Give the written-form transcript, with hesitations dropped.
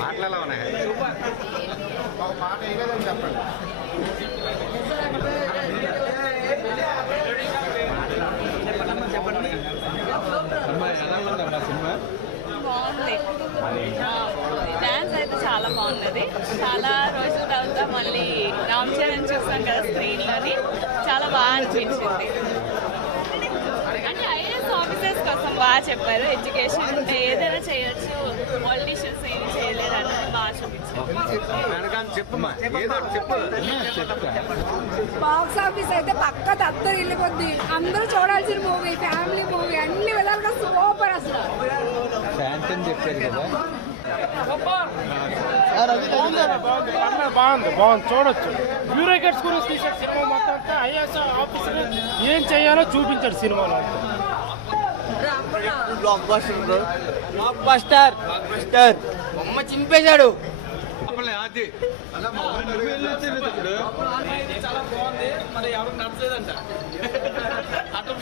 మాటలు ఎలా ఉన్నాయి? ఒక మాట వేయలేదని చెప్పండి. సినిమా బాగుంది. డాన్స్ అయితే చాలా బాగున్నది. చాలా రోజుల తర్వాత మళ్ళీ రామ్ చరణ్ చూస్తాం కదా స్క్రీన్లోని, చాలా బాగా అనిపించింది. అంటే ఐఏఎస్ ఆఫీసర్స్ కోసం బాగా చెప్పారు. ఎడ్యుకేషన్ ఉంటే ఏదైనా చేయొచ్చు, పొలిటీషియన్స్ ఏమి చేయలేరు అన్నది బాగా చూపించారు. బాక్స్ ఆఫీస్ అయితే పక్క తత్తరు వెళ్ళిపోద్ది. అందరూ చూడాల్సిన మూవీ, ఫ్యామిలీ మూవీ, అన్ని విధాలుగా సూపర్. అసలు ఫ్యాన్స్ అని చెప్పారు కదా. బాగుంది చూడొచ్చు. బ్యూరోక్రాట్స్ గురించి తీసే సినిమా మొత్తం అంతా ఐఏఎస్ ఆఫీసర్ ఏం చేయాలో చూపించాడు సినిమాలో. బ్లాక్ బస్టర్ బొమ్మ చింపేశాడు. చాలా బాగుంది. మరి ఎవరు నచ్చలేదంట. అటు